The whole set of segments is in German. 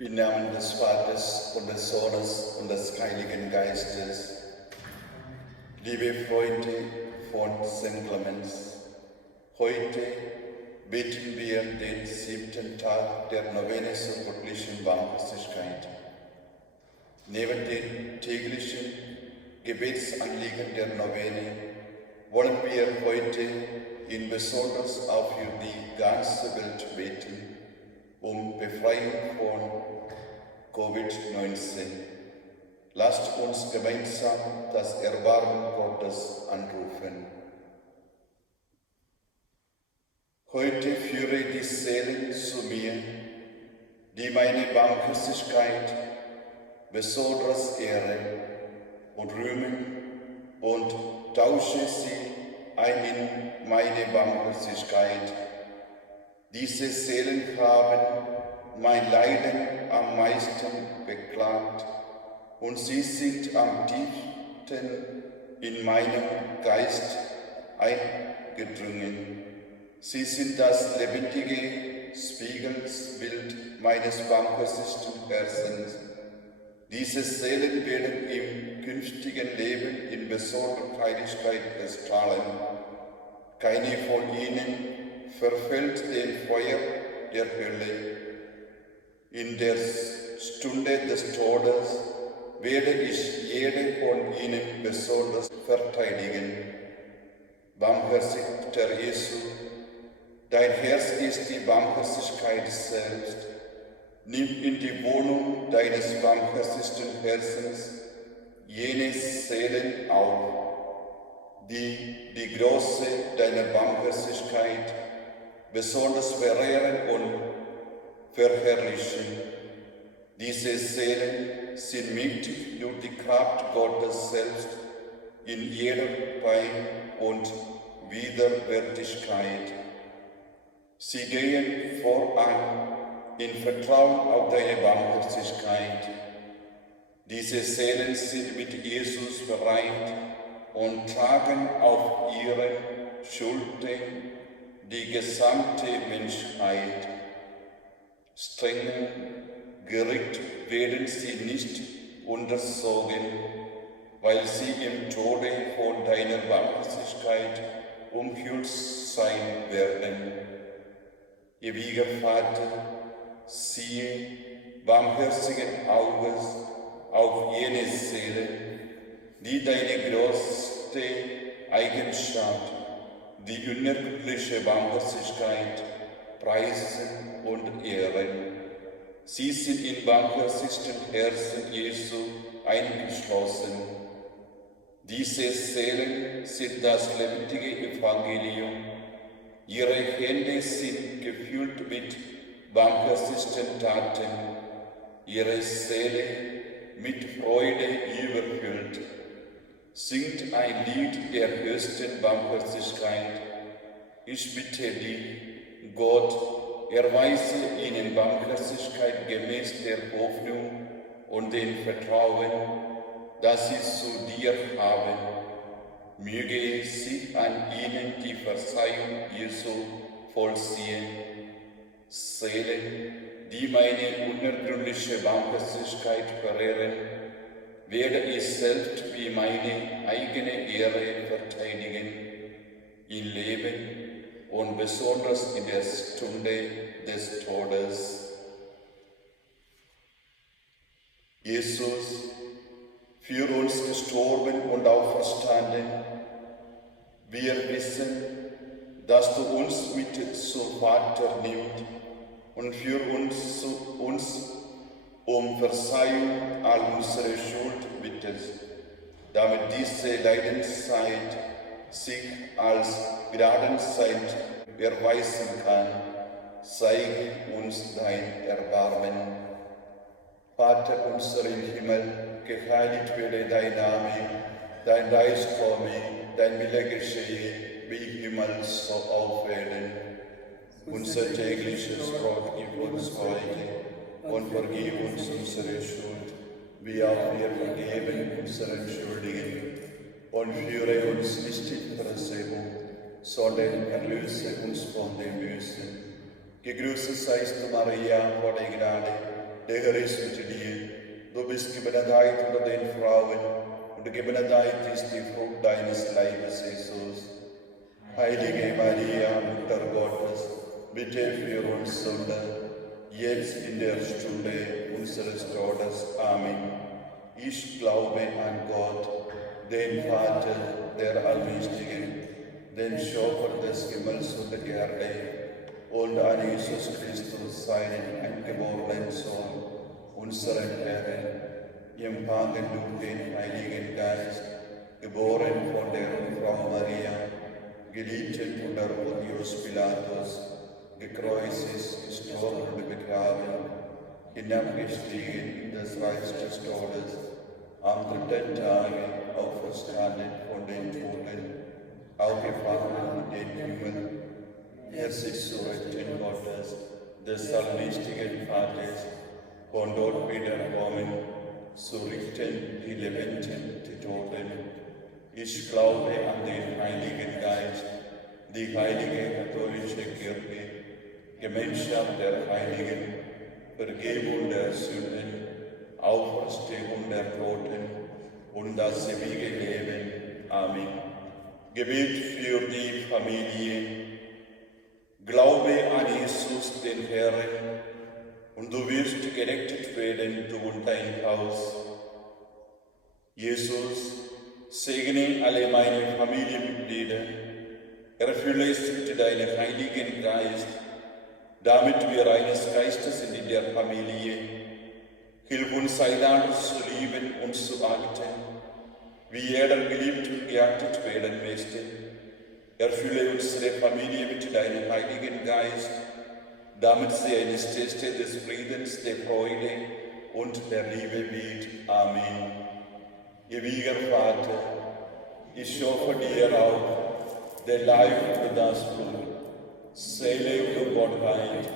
Im Namen des Vaters und des Sohnes und des Heiligen Geistes. Liebe Freunde von St. Clemens, heute beten wir den 7. Tag der Novene zur göttlichen Barmherzigkeit. Neben den täglichen Gebetsanliegen der Novene wollen wir heute in besonders auch für die ganze Welt beten, um Befreiung von Covid-19. Lasst uns gemeinsam das Erbarmen Gottes anrufen. Heute führe die Seelen zu mir, die meine Barmherzigkeit besonders ehren und rühmen, und tausche sie ein in meine Barmherzigkeit. Diese Seelen haben mein Leiden am meisten beklagt, und sie sind am tiefsten in meinem Geist eingedrungen. Sie sind das lebendige Spiegelbild meines barmherzigen Herzens. Diese Seelen werden im künftigen Leben in besonderer Heiligkeit erstrahlen. Keine von ihnen verfällt dem Feuer der Hölle. In der Stunde des Todes werde ich jede von ihnen besonders verteidigen. Barmherziger Jesu, dein Herz ist die Barmherzigkeit selbst. Nimm in die Wohnung deines barmherzigen Herzens jene Seelen auf, die die Größe deiner Barmherzigkeit besonders verehren und verherrlichen. Diese Seelen sind mächtig durch die Kraft Gottes selbst in jeder Pein und Widerwärtigkeit. Sie gehen voran in Vertrauen auf deine Barmherzigkeit. Diese Seelen sind mit Jesus vereint und tragen auf ihren Schultern die gesamte Menschheit. Strengem Gericht werden sie nicht unterzogen, weil sie im Tode von deiner Barmherzigkeit umhüllt sein werden. Ewiger Vater, siehe barmherzigen Auges auf jene Seele, die deine größte Eigenschaft, die unergründliche Barmherzigkeit, preisen und ehren. Sie sind in barmherzigsten Herzen Jesu eingeschlossen. Diese Seelen sind das lebendige Evangelium. Ihre Hände sind gefüllt mit barmherzigsten Taten. Ihre Seele mit Freude überfüllt. Singt ein Lied der höchsten Barmherzigkeit. Ich bitte dich, Gott, erweise ihnen Barmherzigkeit gemäß der Hoffnung und dem Vertrauen, das sie zu dir haben. Möge sich an ihnen die Verzeihung Jesu vollziehen. Seelen, die meine unergründliche Barmherzigkeit verehren, werde ich selbst wie meine eigene Ehre verteidigen, im Leben und besonders in der Stunde des Todes. Jesus, für uns gestorben und auferstanden, wir wissen, dass du uns mit zum Vater nimmst und für uns um Verzeihung all unsere Schuld bittest, damit diese Leidenszeit sich als Gnadenzeit erweisen kann. Zeige uns dein Erbarmen. Vater unser im Himmel, geheiligt werde dein Name, dein Reich komme, dein Wille geschehe, wie im Himmel so auf Erden. Unser tägliches Brot gib uns heute und vergib uns unsere Schuld, wie auch wir vergeben unseren Schuldigen. Und führe uns nicht in Versuchung, sondern erlöse uns von dem Bösen. Gegrüßet seist du, Maria, volle Gnade. der Herr ist mit dir. Du bist gebenedeit unter den Frauen und gebenedeit ist die Frucht deines Leibes, Jesus. Heilige Maria, Mutter Gottes, bitte für uns Sünder, jetzt in der Stunde unseres Todes. Amen. Ich glaube an Gott, den Vater, der Allmächtigen, den Schöpfer des Himmels und der Erde, und an Jesus Christus, seinen eingeborenen Sohn, unseren Herrn, empfangen durch den Heiligen Geist, geboren von der Frau Maria, gelitten unter Pontius Pilatus, gekreuzigt, gestorben und begraben, hinabgestiegen in das Reich des Todes, am dritten Tage auferstanden von den Toten, aufgefahren in den Himmel, er sitzt zu Rechten Gottes, des allmächtigen Vaters, von dort wiederkommen, zu richten die Lebenden, die Toten. Ich glaube an den Heiligen Geist, die heilige katholische Kirche, Gemeinschaft der Heiligen, Vergebung der Sünden, Auferstehung der Toten und das ewige Leben. Amen. Gebet für die Familie. Glaube an Jesus, den Herrn, und du wirst gerettet werden, du und dein Haus. Jesus, segne alle meine Familienmitglieder, erfülle es mit deinem Heiligen Geist, damit wir eines Geistes sind in der Familie. Hilf uns einander zu lieben und zu achten, wie jeder geliebt und geachtet werden möchte. Erfülle unsere Familie mit deinem Heiligen Geist, damit sie eine Stätte des Friedens, der Freude und der Liebe wird. Amen. Ewiger Vater, ich opfer dir auch den Leib und das Blut, Seele und Gottheit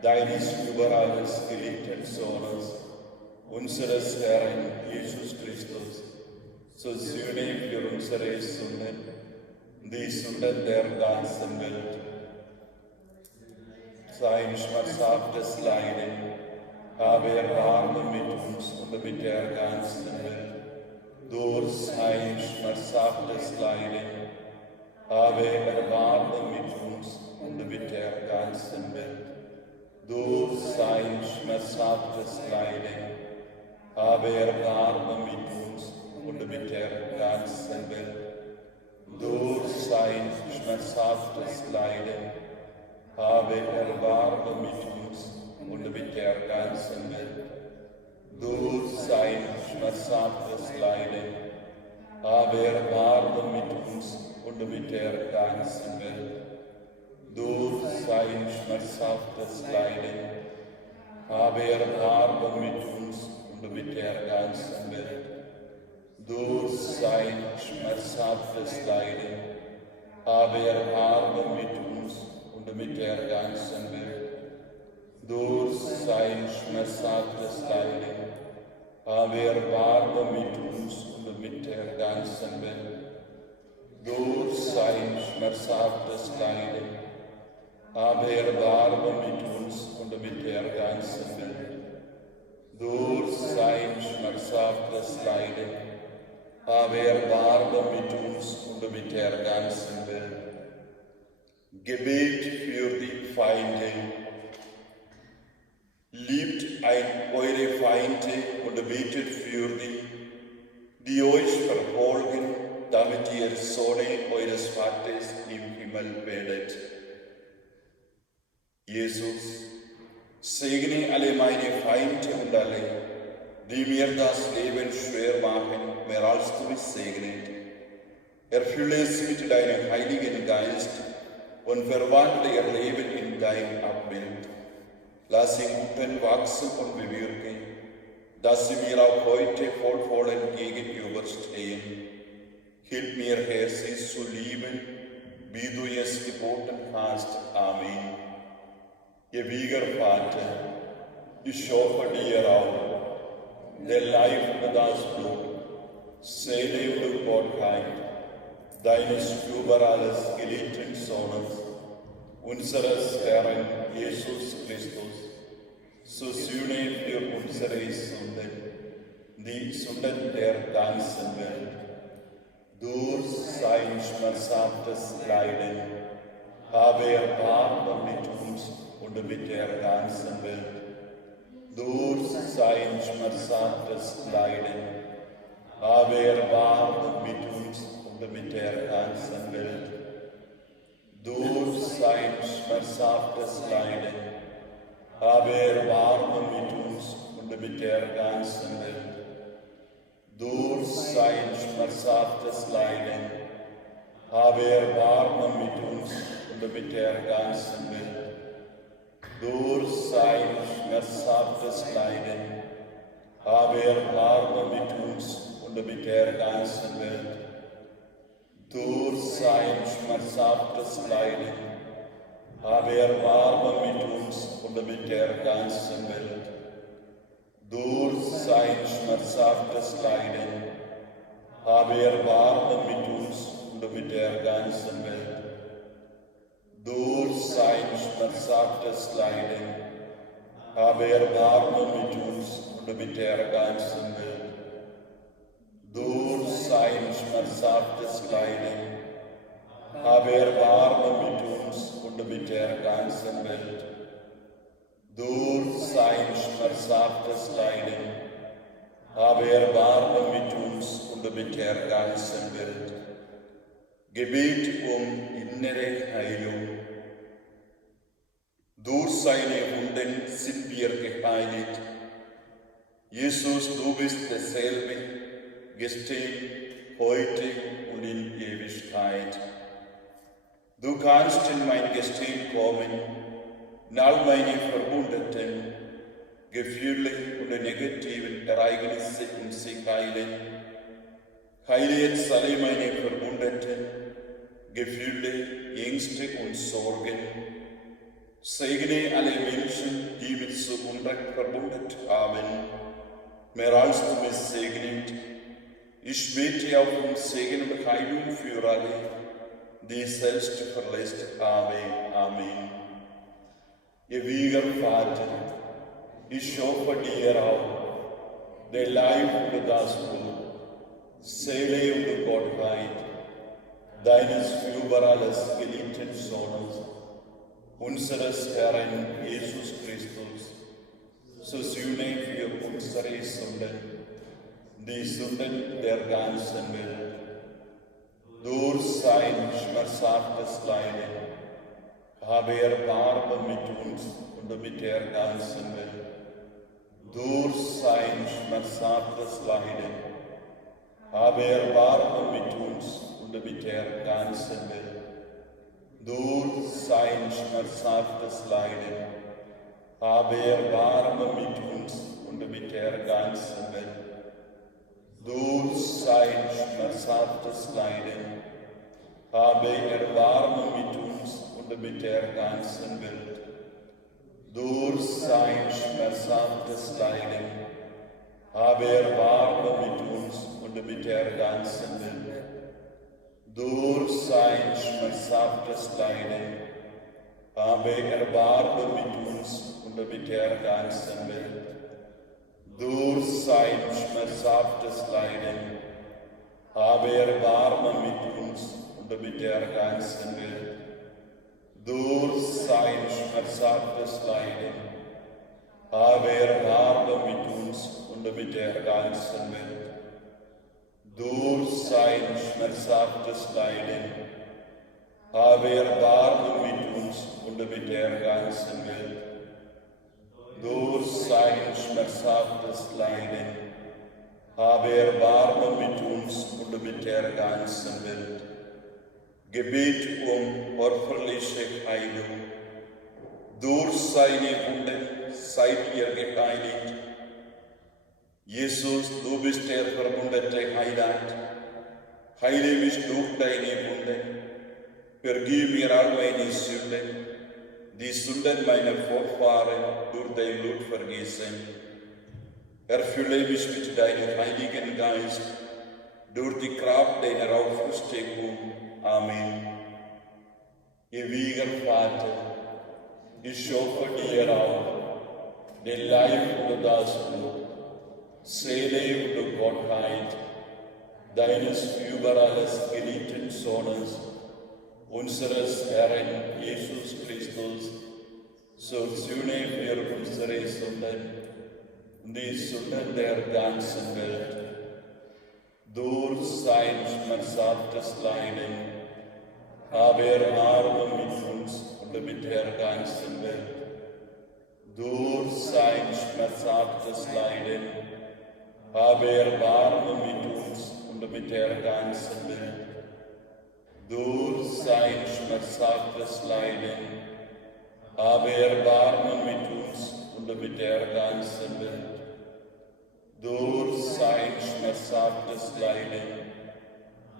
deines über alles geliebten Sohnes, unseres Herrn Jesus Christus, zur Sühne für unsere Sünden, die Sünden der ganzen Welt. Sein schmerzhaftes Leiden habe Erbarmen mit uns und mit der ganzen Welt. Durch sein schmerzhaftes Leiden habe Erbarmen mit uns und mit der ganzen Welt. Durch sein schmerzhaftes Leiden habe Erbarmen mit uns und mit der ganzen Welt. Durch sein schmerzhaftes Leiden habe Erbarmen mit uns und mit der ganzen Welt. Durch sein schmerzhaftes Leiden habe Erbarmen mit uns und mit der ganzen Welt. Durch sein schmerzhaftes Leiden habe Erbarmen mit uns und mit der ganzen Welt. Durch sein schmerzhaftes Leiden habe Erbarmen mit uns und mit der ganzen Welt. Durch sein schmerzhaftes Leiden habe Erbarmen mit uns und mit der ganzen Welt. Durch sein schmerzhaftes Leiden habe Erbarmen mit uns und mit der ganzen Welt. Durch sein schmerzhaftes Leiden habe Erbarmen mit uns und mit der ganzen Welt. Gebet für die Feinde. Liebt eure Feinde und betet für die euch verfolgen, damit ihr Söhne eures Vaters im Himmel werdet. Jesus, segne alle meine Feinde und alle, die mir das Leben schwer machen, mehr als du mich segnet. Erfülle es mit deinem Heiligen Geist und verwandle ihr Leben in dein Abbild. Lass sie Guten wachsen und bewirken, dass sie mir auch heute vollvollen gegenüberstehen. Hilf mir, Herr, sie zu lieben, wie du es geboten hast. Amen. Ewiger Vater, ich opfer dir auch den Leib und das Blut, Seele und Gottheit deines über alles geliebten Sohnes, unseres Herrn Jesus Christus, so sühne für unsere Sünden, die Sünden der ganzen Welt. Durch sein schmerzhaftes Leiden habe Erbarmen mit uns und mit der ganzen Welt. Durch sein schmerzhaftes Leiden habe Erbarmen mit uns und mit der ganzen Welt. Durch sein schmerzhaftes Leiden habe Erbarmen mit uns und mit der ganzen Welt. Durch sein schmerzhaftes Leiden habe Erbarmen mit uns und mit der ganzen Welt. Durch sein schmerzhaftes Leiden habe Erbarmen mit uns und mit der ganzen Welt. Durch sein schmerzhaftes Leiden habe Erbarmen mit uns und mit der ganzen Welt. Durch sein schmerzhaftes Leiden habe Erbarmen mit uns und mit der ganzen Welt. Durch sein schmerzhaftes Leiden habe Erbarmen mit uns und mit der ganzen Welt. Durch sein schmerzhaftes Leiden habe Erbarmen mit uns und mit der ganzen Welt. Durch sein schmerzhaftes Leiden habe Erbarmen mit uns und mit der ganzen Welt. Gebet innere Heilung. Durch seine Wunden sind wir geheiligt. Jesus, du bist derselbe, gestern, heute und in Ewigkeit. Du kannst in mein Gestehen kommen, in all meine verbundenen Gefühle und negativen Ereignisse und sie heilen. Heile jetzt alle meine verbundenen Gefühle, Ängste und Sorgen. Segne alle Menschen, die mit so Unrecht verbunden haben, mehr als du mich segnet. Ich bete auf um Segen und Heilung für alle, die ich selbst verlässt habe. Amen. Ewiger Vater, ich opfer dir auch der Leib und das Blut, Seele und Gottheit deines über alles geliebten Sohnes, unseres Herrn Jesus Christus, so sühne für unsere Sünden, die Sünden der ganzen Welt. Durch sein schmerzhaftes Leiden habe Erbarmen mit uns und mit der ganzen Welt. Durch sein schmerzhaftes Leiden habe Erbarmen mit uns und mit der ganzen Welt. Durch sein schmerzhaftes Leiden habe Erbarmen mit uns und mit der ganzen Welt. Durch sein schmerzhaftes Leiden habe Erbarmen mit uns und mit der ganzen Welt. Durch sein schmerzhaftes Leiden habe Erbarmen mit uns und mit der ganzen Welt. Durch sein schmerzhaftes Leiden habe Erbarmen mit uns und mit der ganzen Welt. Durch sein schmerzhaftes Leiden habe Erbarmen mit uns und mit der ganzen Welt. Durch sein schmerzhaftes Leiden habe Erbarmen mit uns und mit der ganzen Welt. Durch sein schmerzhaftes Leiden habe Erbarmen mit uns und mit der ganzen Welt. Durch sein schmerzhaftes Leiden habe Erbarmen mit uns und mit der ganzen Welt. Gebet opferliche Heilung. Durch seine Wunden seid ihr geheiligt. Jesus, du bist der verbundene Heiland. Heile mich durch deine Wunden. Vergib mir all meine Sünden, die Sünden meiner Vorfahren durch dein Blut vergießen. Erfülle mich mit deinem Heiligen Geist durch die Kraft deiner Auferstehung. Amen. Ewiger Vater, ich opfer dir auch den Leib und das Blut, Seele und Gottheit deines über alles geliebten Sohnes, unseres Herrn Jesus Christus, zur Sühne für unsere Sünden und die Sünden der ganzen Welt, durch sein schmerzhaftes Leiden, habe Erbarmen mit uns und mit der ganzen Welt. Durch sein schmerzhaftes Leiden, habe Erbarmen mit uns und mit der ganzen Welt. Durch sein schmerzhaftes Leiden, habe Erbarmen mit uns und mit der ganzen Welt. Durch sein schmerzhaftes Leiden,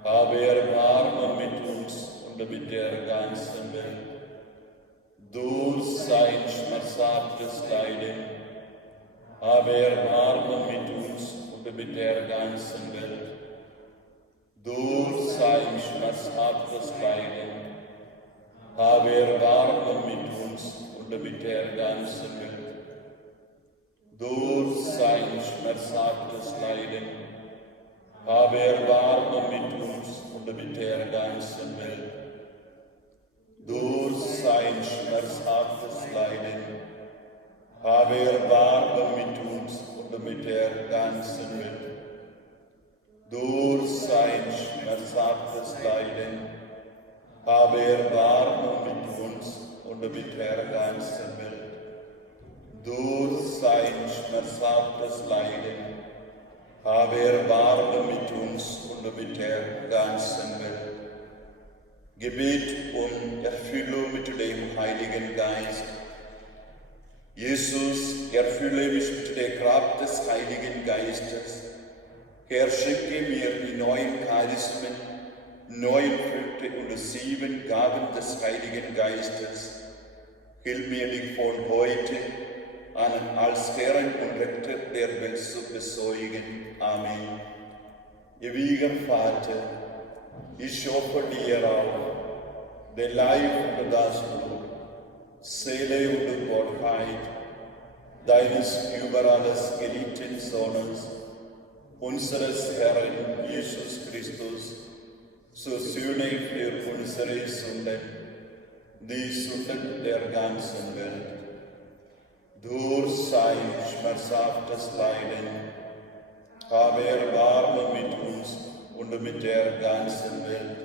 habe Erbarmen mit uns und mit der ganzen Welt. Durch sein schmerzhaftes Leiden, habe Erbarmen mit uns und mit der ganzen Welt. Durch sein schmerzhaftes Leiden, habe Erbarmen mit uns und mit der ganzen Welt. Durch sein schmerzhaftes Leiden, habe Erbarmen mit uns und mit der ganzen Welt. Durch sein schmerzhaftes Leiden, habe Erbarmen mit uns und mit der ganzen Welt. Durch sein schmerzhaftes Leiden, habe Erbarmen mit uns und mit der ganzen Welt. Durch sein schmerzhaftes Leiden, habe Erbarmen mit uns und mit der ganzen Welt. Gebet um Erfüllung mit dem Heiligen Geist. Jesus, erfülle mich mit der Kraft des Heiligen Geistes. Herr, schicke mir die neuen Charismen, 9 Früchte und 7 Gaben des Heiligen Geistes. Hilf mir, dich von heute an als Herrn und Retter der Welt zu bezeugen. Amen. Ewiger Vater, ich opfere dir auf den Leib und das Blut, Seele und Gottheit deines über alles geliebten Sohnes, unseres Herrn Jesus Christus, zur Sühne für unsere Sünden, die Sünden der ganzen Welt. Durch sein schmerzhaftes Leiden, habe Erbarmen mit uns und mit der ganzen Welt.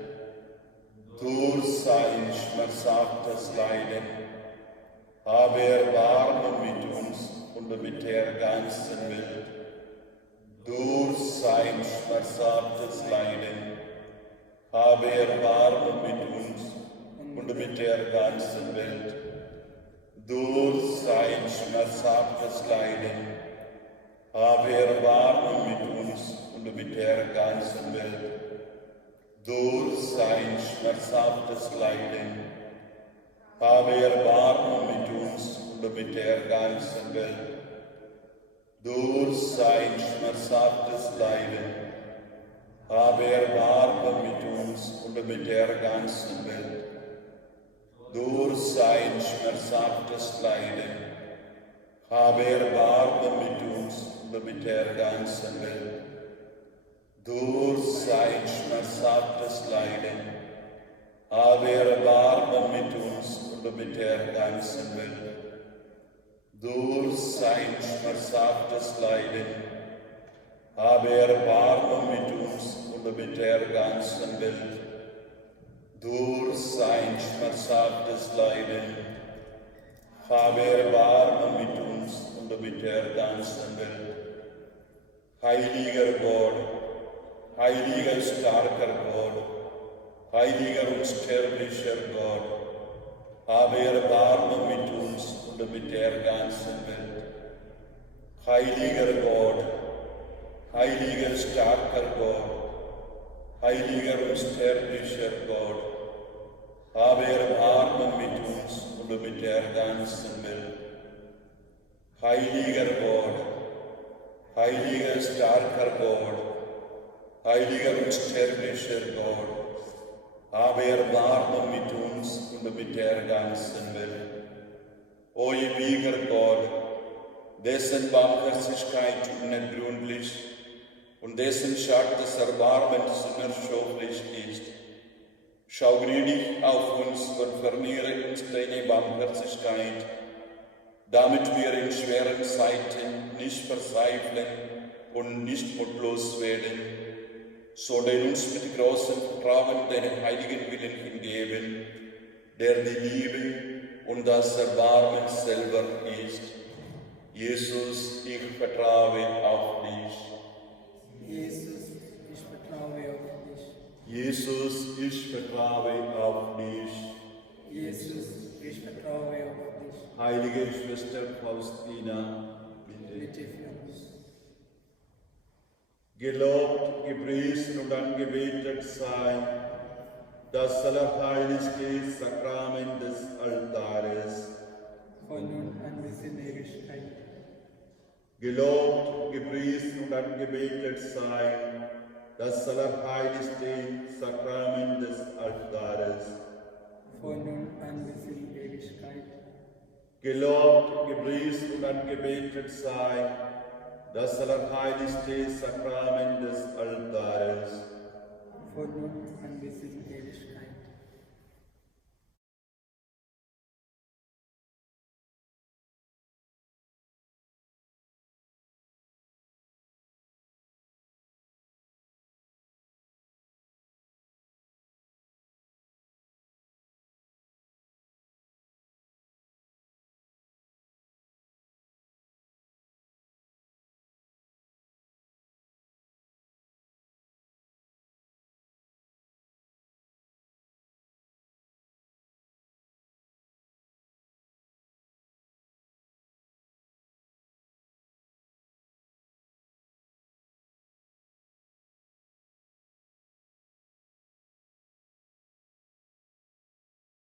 Durch sein schmerzhaftes Leiden, habe Erbarmen mit uns und mit der ganzen Welt. Durch sein schmerzhaftes Leiden, habe Erbarmen mit uns und mit der ganzen Welt. Durch sein schmerzhaftes Leiden, habe Erbarmen mit uns und mit der ganzen Welt. Durch sein schmerzhaftes Leiden, habe Erbarmen mit uns und mit der ganzen Welt. Durch sein schmerzhaftes Leiden, habe Erbarmen mit uns und mit der ganzen Welt. Durch sein schmerzhaftes Leiden, habe Erbarmen mit uns und mit der ganzen Welt. Durch sein schmerzhaftes Leiden, habe Erbarmen mit uns und mit der ganzen Welt. Durch sein schmerzhaftes Leiden, habe Erbarmen mit uns und mit der ganzen Welt. Durch sein schmerzhaftes Leiden, habe Erbarmen mit uns und mit der ganzen Welt. Heiliger Gott, heiliger starker Gott, heiliger unsterblicher Gott, habe Erbarmen mit uns und mit der ganzen Welt. Heiliger Gott, heiliger starker Gott, heiliger unsterblicher Gott, habe Erbarmen mit uns und mit der ganzen Welt. Heiliger Gott, heiliger starker Gott, heiliger unsterblicher Gott, habe Erbarmen mit uns und mit der ganzen Welt. O ewiger Gott, dessen Barmherzigkeit unergründlich und dessen Schatten Erbarmens unerschöpflich ist. Schau gnädig auf uns und vermehre uns deine Barmherzigkeit, damit wir in schweren Zeiten nicht verzweifeln und nicht mutlos werden, sondern uns mit großem Vertrauen deinen heiligen Willen hingeben, der die Liebe und das Erbarmen selber ist. Jesus, ich vertraue auf dich. Jesus, ich vertraue auf dich. Jesus, ich vertraue auf dich. Jesus, ich vertraue auf dich. Heilige Schwester Faustina, bitte. Bitte für uns. Gelobt, gepriesen und angebetet sei das allerheiligste Sakrament des Altares. Von nun an bis in Ewigkeit. Gelobt, gepriesen und angebetet sei das allerheiligste Sakrament des Altares. Von nun an bis in Ewigkeit. Gelobt, gepriesen und angebetet sei das allerheiligste Sakrament des Altares. Von nun an bis in Ewigkeit.